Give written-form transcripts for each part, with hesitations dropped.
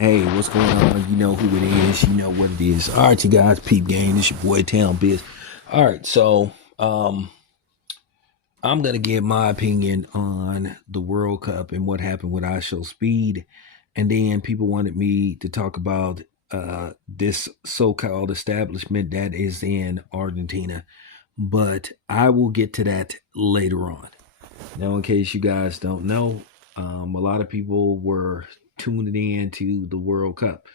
Hey, what's going on? You know who it is. You know what it is. All right, you guys, peep game. This your boy Town Biz. All right, so I'm gonna give my opinion on the World Cup and what happened with I Show Speed, and then people wanted me to talk about this so-called establishment that is in Argentina, but I will get to that later on. Now, in case you guys don't know, a lot of people were tuning in to the World Cup.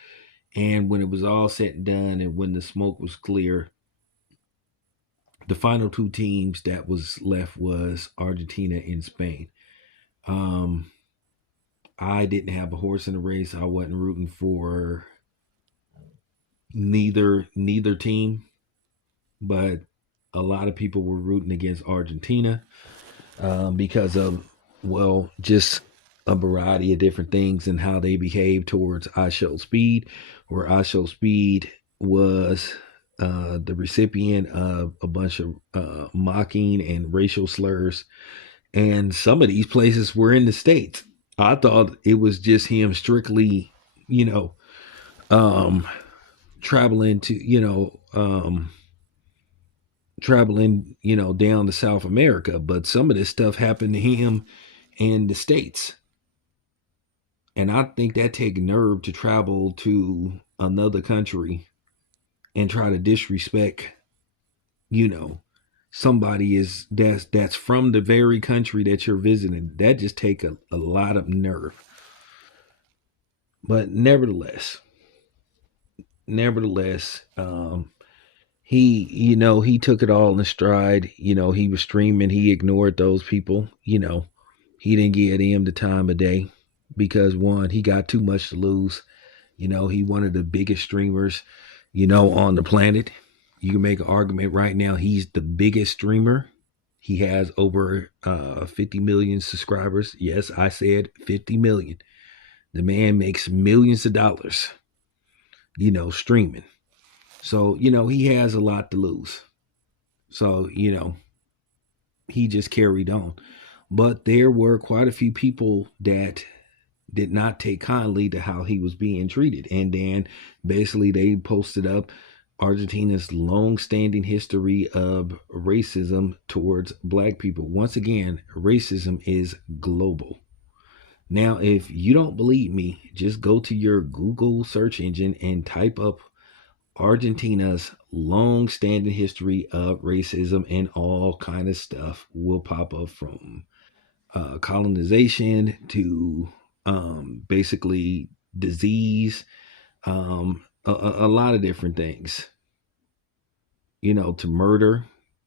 And when it was all said and done, and when the smoke was clear, the final two teams that was left was Argentina and Spain. Um, I didn't have a horse in the race. I wasn't rooting for neither team, but a lot of people were rooting against Argentina because of just a variety of different things and how they behave towards I Show Speed, where I Show Speed was the recipient of a bunch of mocking and racial slurs. And some of these places were in the States. I thought it was just him strictly, you know, um, traveling to, traveling, down to South America. But some of this stuff happened to him in the States. And I think that takes nerve to travel to another country and try to disrespect, you know, somebody is that's from the very country that you're visiting. That just take a lot of nerve. But nevertheless, he took it all in stride. He was streaming, he ignored those people. He didn't give them the time of day because one, he got too much to lose. He one of the biggest streamers, on the planet. You can make an argument right now. He's the biggest streamer. He has over 50 million subscribers. Yes, I said 50 million. The man makes millions of dollars, streaming. So, he has a lot to lose. So, he just carried on. But there were quite a few people that did not take kindly to how he was being treated. And then basically they posted up Argentina's long-standing history of racism towards black people. Once again, racism is global. Now, if you don't believe me, just go to your Google search engine and type up Argentina's long-standing history of racism, and all kind of stuff will pop up from colonization to basically disease, a lot of different things. To murder.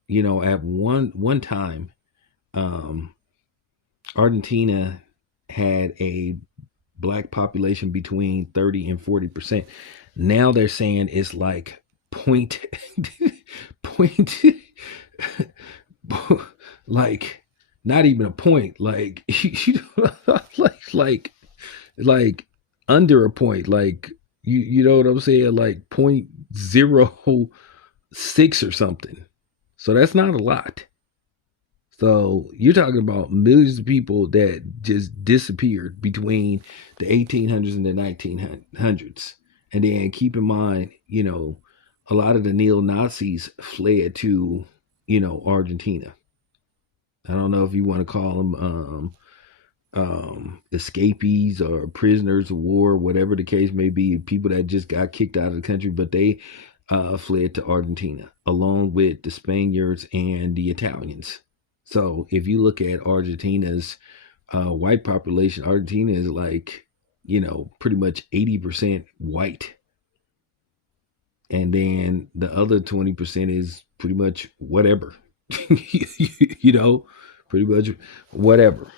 At one time, um, Argentina had a black population between 30 and 40%. Now they're saying it's like point point like not even a point, like like under a point, like you know what I'm saying, like 0.06 or something. So that's not a lot. So you're talking about millions of people that just disappeared between the 1800s and the 1900s. And then keep in mind, a lot of the neo Nazis fled to, Argentina. I don't know if you want to call them escapees or prisoners of war, whatever the case may be, people that just got kicked out of the country, but they fled to Argentina along with the Spaniards and the Italians. So if you look at Argentina's white population, Argentina is like, pretty much 80% white. And then the other 20% is pretty much whatever, you know, pretty much whatever.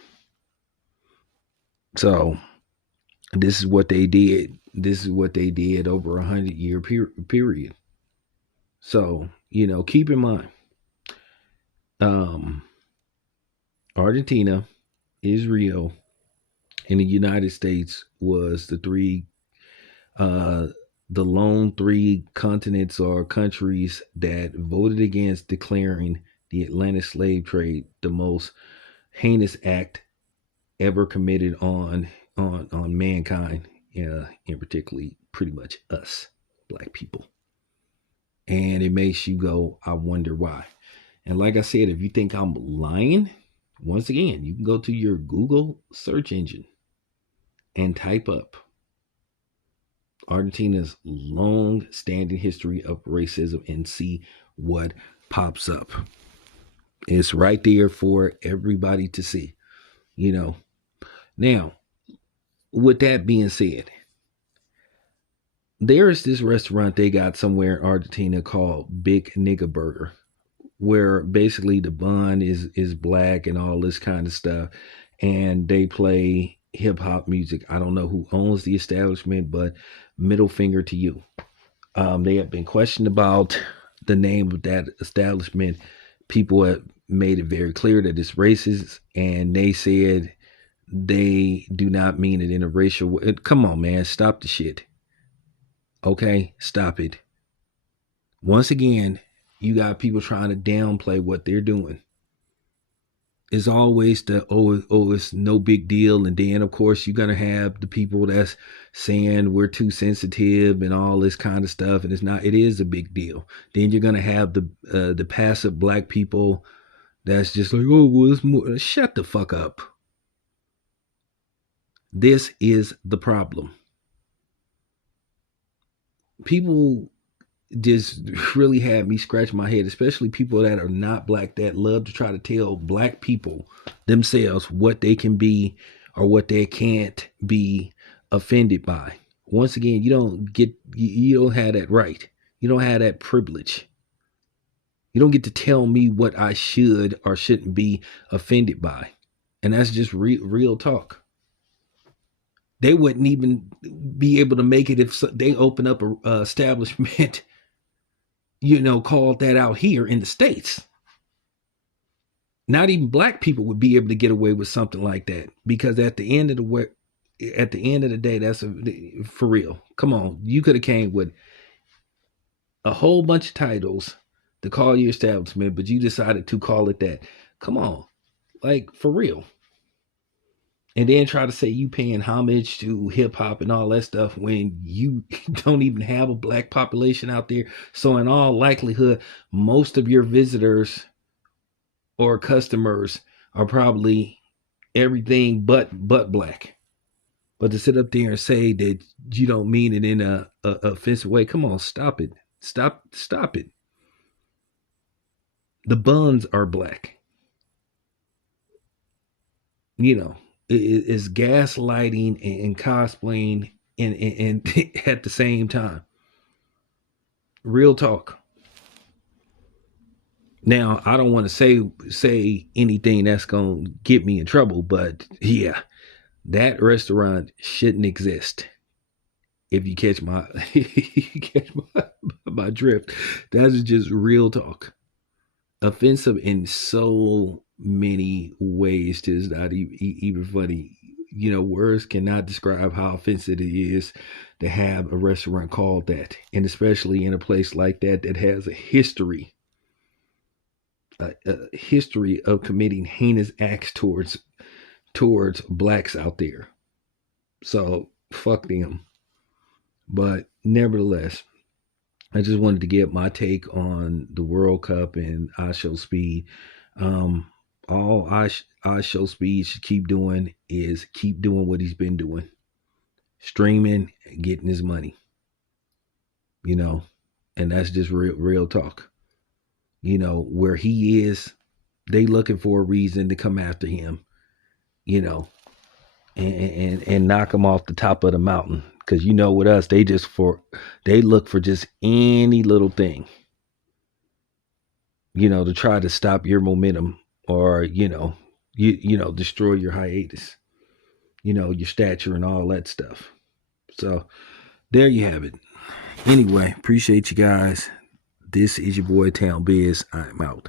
So this is what they did. This is what they did over 100-year period. So, keep in mind, um, Argentina, Israel, and the United States was uh, the lone three continents or countries that voted against declaring the Atlantic slave trade the most heinous act ever committed on mankind. and particularly pretty much us black people. And it makes you go, I wonder why. And like I said, if you think I'm lying, once again, you can go to your Google search engine and type up Argentina's long standing history of racism and see what pops up. It's right there for everybody to see, you know. Now, with that being said, there is this restaurant they got somewhere in Argentina called Big Nigga Burger, where basically the bun is black and all this kind of stuff, and they play hip hop music. I don't know who owns the establishment, but middle finger to you. They have been questioned about the name of that establishment. People have made it very clear that it's racist, and they said they do not mean it in a racial way. Come on, man, stop the shit. Okay, stop it. Once again, you got people trying to downplay what they're doing. It's always the it's no big deal, and then of course you're gonna have the people that's saying we're too sensitive and all this kind of stuff, and it's not. It is a big deal. Then you're gonna have the passive black people that's just like, oh well, it's more. Shut the fuck up. This is the problem. People just really had me scratch my head, especially people that are not black that love to try to tell black people themselves what they can be or what they can't be offended by. Once again, you don't have that right. You don't have that privilege. You don't get to tell me what I should or shouldn't be offended by. And that's just real talk. They wouldn't even be able to make it if they open up a establishment called that out here in the States. Not even black people would be able to get away with something like that, because at the end of the day, that's for real. Come on, you could have came with a whole bunch of titles to call your establishment, but you decided to call it that. Come on, like for real. And then try to say you paying homage to hip hop and all that stuff when you don't even have a black population out there. So in all likelihood, most of your visitors or customers are probably everything but black. But to sit up there and say that you don't mean it in a offensive way, come on, stop it. Stop it. The buns are black. Is gaslighting and cosplaying and at the same time. Real talk. Now, I don't want to say anything that's going to get me in trouble, but yeah, that restaurant shouldn't exist. If you catch my my drift, that's just real talk. Offensive in so many ways to it's not even funny. Words cannot describe how offensive it is to have a restaurant called that, and especially in a place like that that has a history of committing heinous acts towards blacks out there. So fuck them. But nevertheless, I just wanted to get my take on the World Cup and I Show Speed. All I Show Speed should keep doing is keep doing what he's been doing, streaming, getting his money. And that's just real talk. Where he is, they looking for a reason to come after him. And knock him off the top of the mountain. Because with us, they look for just any little thing, to try to stop your momentum or, destroy your hiatus, your stature and all that stuff. So there you have it. Anyway, appreciate you guys. This is your boy Town Biz. I'm out.